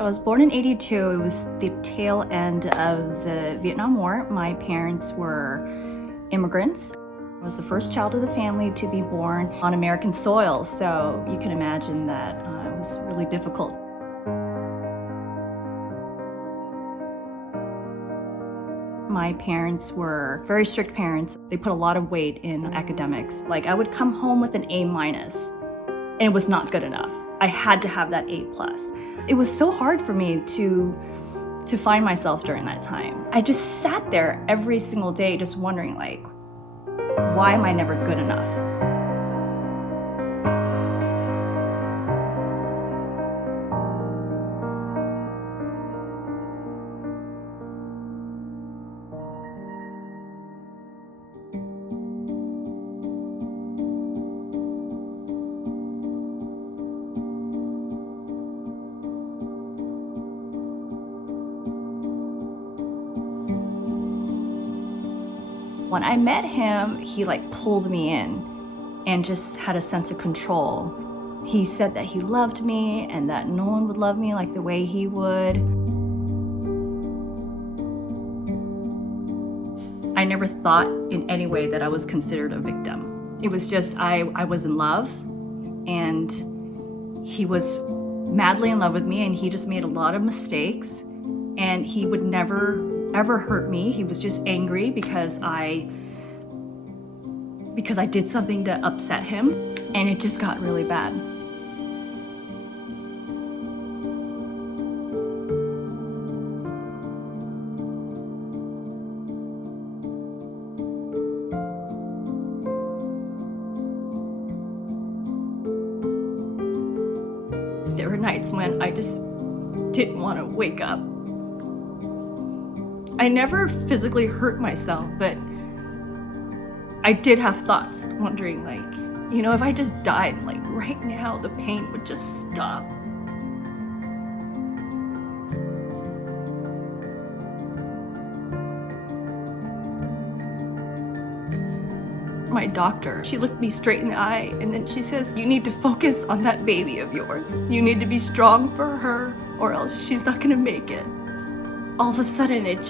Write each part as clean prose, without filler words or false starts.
So I was born in '82. It was the tail end of the Vietnam War. My parents were immigrants. I was the first child of the family to be born on American soil, so you can imagine that it was really difficult. My parents were very strict parents. They put a lot of weight in academics. Like, I would come home with an A-, and it was not good enough. I had to have that A+. It was so hard for me to find myself during that time. I just sat there every single day just wondering, like, why am I never good enough? When I met him, he pulled me in and just had a sense of control. He said that he loved me and that no one would love me like the way he would. I never thought in any way that I was considered a victim. It was just I was in love, and he was madly in love with me, and he just made a lot of mistakes, and he would never ever hurt me. He was just angry because I did something to upset him, and it just got really bad. There were nights when I just didn't want to wake up. I never physically hurt myself, but I did have thoughts wondering, if I just died, right now, the pain would just stop. My doctor, she looked me straight in the eye, and then she says, "You need to focus on that baby of yours. You need to be strong for her, or else she's not gonna make it." All of a sudden, it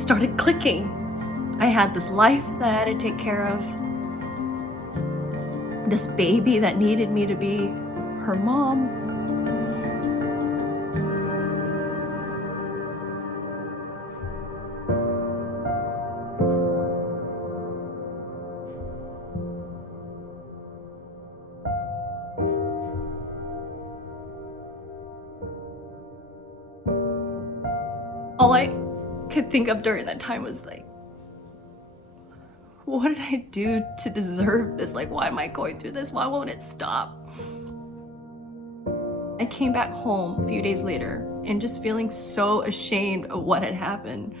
started clicking. I had this life that I had to take care of, this baby that needed me to be her mom. All I could think of during that time was what did I do to deserve this? Why am I going through this? Why won't it stop? I came back home a few days later and just feeling so ashamed of what had happened.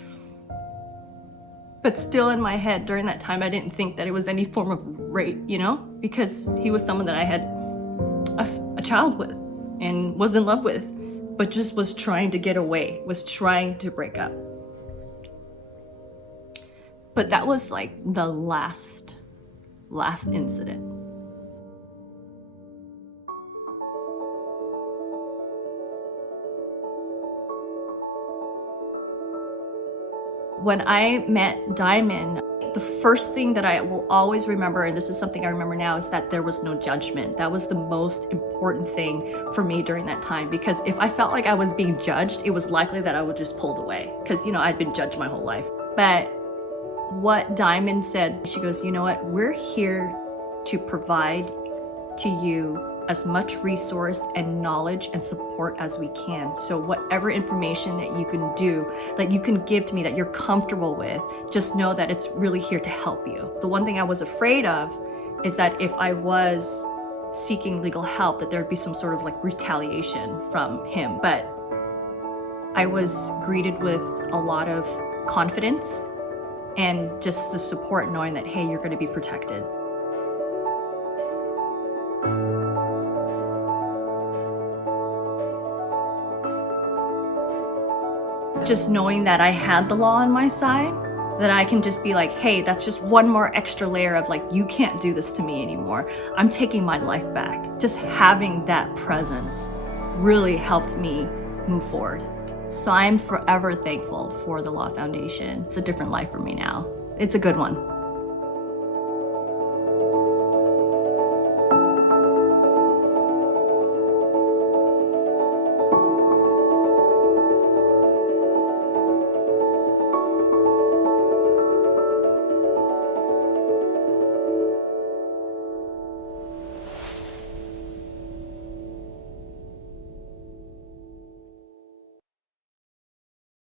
But still in my head during that time, I didn't think that it was any form of rape, because he was someone that I had a child with and was in love with, but just was trying to get away, was trying to break up. But that was the last incident. When I met Diamond, the first thing that I will always remember, and this is something I remember now, is that there was no judgment. That was the most important thing for me during that time, because if I felt like I was being judged, it was likely that I would just pulled away, because I'd been judged my whole life. But what Diamond said, she goes, "You know what, we're here to provide to you as much resource and knowledge and support as we can. So whatever information that you can do, that you can give to me, that you're comfortable with, just know that it's really here to help you." The one thing I was afraid of is that if I was seeking legal help, that there'd be some sort of retaliation from him. But I was greeted with a lot of confidence and just the support, knowing that, hey, you're going to be protected. Just knowing that I had the law on my side, that I can just be like, hey, that's just one more extra layer of you can't do this to me anymore. I'm taking my life back. Just having that presence really helped me move forward. So I'm forever thankful for the Law Foundation. It's a different life for me now. It's a good one.